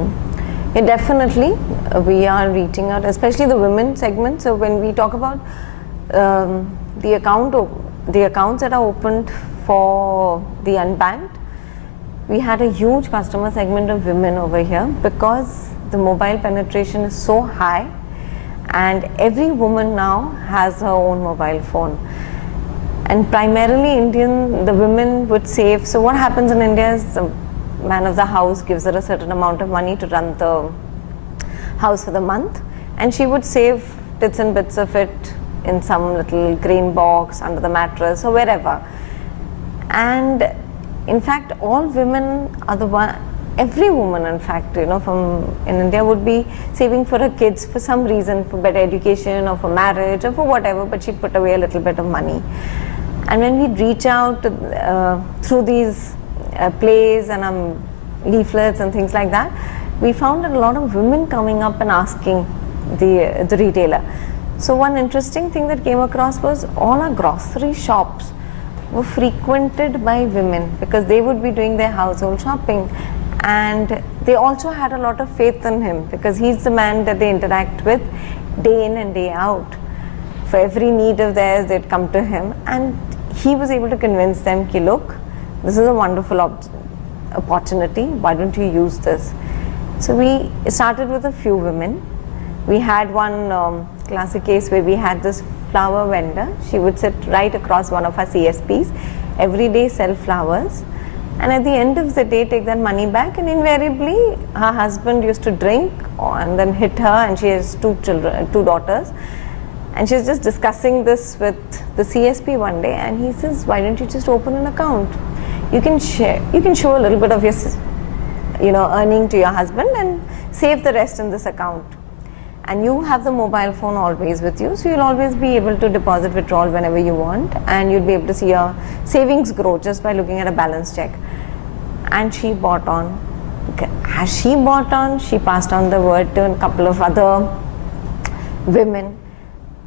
Yeah, definitely, we are reaching out, especially the women segment. So when we talk about the accounts that are opened for the unbanked, we had a huge customer segment of women over here because the mobile penetration is so high, and every woman now has her own mobile phone. And primarily the women would save. So what happens in India is the man of the house gives her a certain amount of money to run the house for the month, and she would save bits and bits of it in some little green box under the mattress or wherever. And in fact, all women are the one. Every woman, in fact, from in India would be saving for her kids for some reason, for better education or for marriage or for whatever, but she'd put away a little bit of money. And when we reach out through these plays and leaflets and things like that, we found a lot of women coming up and asking the retailer. So one interesting thing that came across was all our grocery shops were frequented by women because they would be doing their household shopping, and they also had a lot of faith in him because he's the man that they interact with day in and day out. For every need of theirs, they'd come to him, and he was able to convince them, ki, look, this is a wonderful opportunity, why don't you use this? So we started with a few women. We had one classic case where we had this flower vendor. She would sit right across one of our CSPs, every day sell flowers, and at the end of the day take that money back, and invariably her husband used to drink and then hit her, and she has two daughters. And she was just discussing this with the CSP one day, and he says, why don't you just open an account? You can show a little bit of your earning to your husband and save the rest in this account. And you have the mobile phone always with you, so you'll always be able to deposit, withdrawal whenever you want, and you'll be able to see your savings grow just by looking at a balance check. And she bought on. As she bought on, she passed on the word to a couple of other women.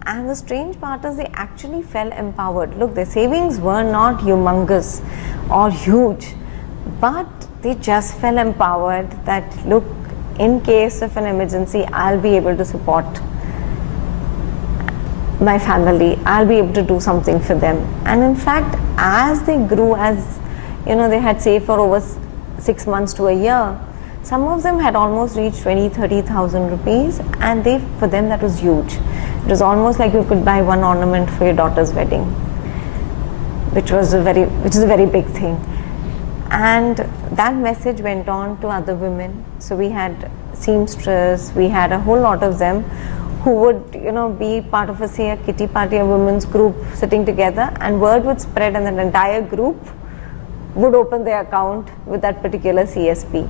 And the strange part is they actually felt empowered. Look, their savings were not humongous or huge, but they just felt empowered that, look, in case of an emergency, I'll be able to support my family. I'll be able to do something for them. And in fact, as they grew, they had saved for over 6 months to a year, some of them had almost reached 20,000-30,000 rupees, and for them that was huge. It was almost like you could buy one ornament for your daughter's wedding, which is a very big thing. And that message went on to other women. So we had seamstress, we had a whole lot of them who would be part of a kitty party, a women's group sitting together, and word would spread, and that entire group would open their account with that particular CSP.